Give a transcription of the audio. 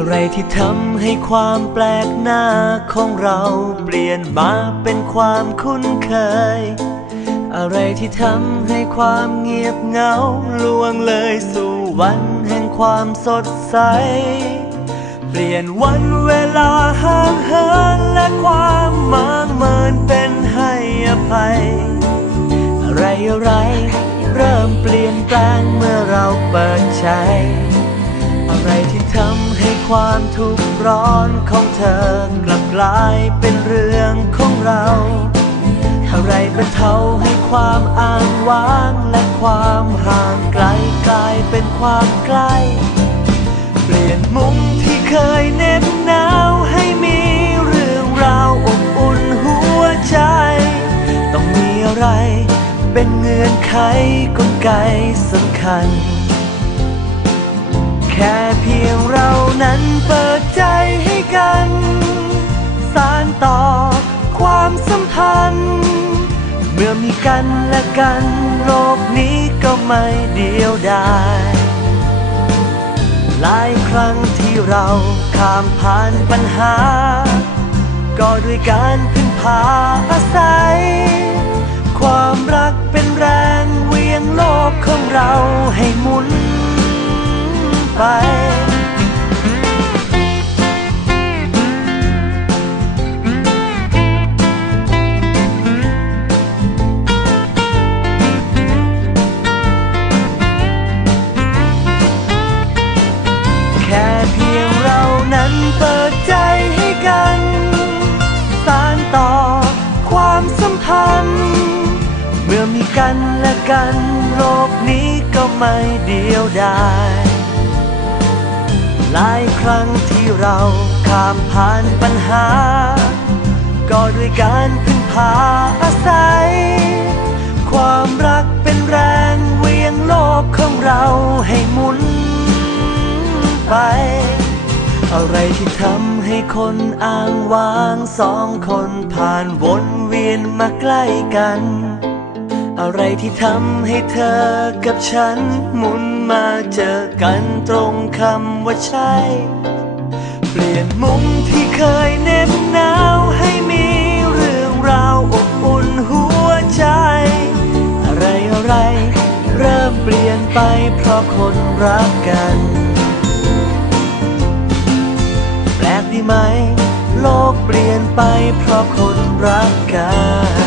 อะไรที่ทำให้ความแปลกหน้าของเราเปลี่ยนมาเป็นความคุ้นเคย อะไรที่ทำให้ความเงียบเหงาล่วงเลยสู่วันแห่งความสดใส เปลี่ยนวันเวลาห่างเหินและความมางเมินเป็นให้อภัย อะไรอะไรเริ่มเปลี่ยนแปลงเมื่อเราเปิดใจ อะไรที่ทำให้ความทุกข์ร้อนของเธอกลับกลายเป็นเรื่องของเรา อะไรบรรเทาให้ความอ้างว้างและความห่างไกลกลายเป็นความใกล้ เปลี่ยนมุมที่เคยเหน็บหนาวให้มีเรื่องราวอบอุ่นหัวใจ ต้องมีอะไรเป็นเงื่อนไขกลไกสำคัญ ค่เพียงเรานั้นเปิดใจให้กัน สานต่อความสัมพันธ์ เมื่อมีกันและกัน โลกนี้ก็ไม่เดียวดายหลายครั้งที่เราข้ามผ่านปัญหา ก็ด้วยการพึ่งพาอาศัย ความรักเป็นแรงเวียงโลกของเราให้หมุน ไป แค่เพียงเรานั้นเปิดใจให้กัน สานต่อความสัมพันธ์ เมื่อมีกันและกันโลกนี้ก็ไม่เดียวดาย หลายครั้งที่เราข้ามผ่านปัญหา ก็ด้วยการพึ่งพาอาศัย ความรักเป็นแรงเวียงโลกของเราให้หมุนไป อะไรที่ทำให้คนอ้างว้างสองคนผ่านวนเวียนมาใกล้กัน อะไรที่ทำให้เธอกับฉัน หมุนมาเจอกันตรงคำว่าใช่ เปลี่ยนมุมที่เคยเหน็บหนาวให้มีเรื่องราวอบอุ่นหัวใจ อะไรอะไรเริ่มเปลี่ยนไปเพราะคนรักกัน แปลกดีไหม โลกเปลี่ยนไปเพราะคนรักกัน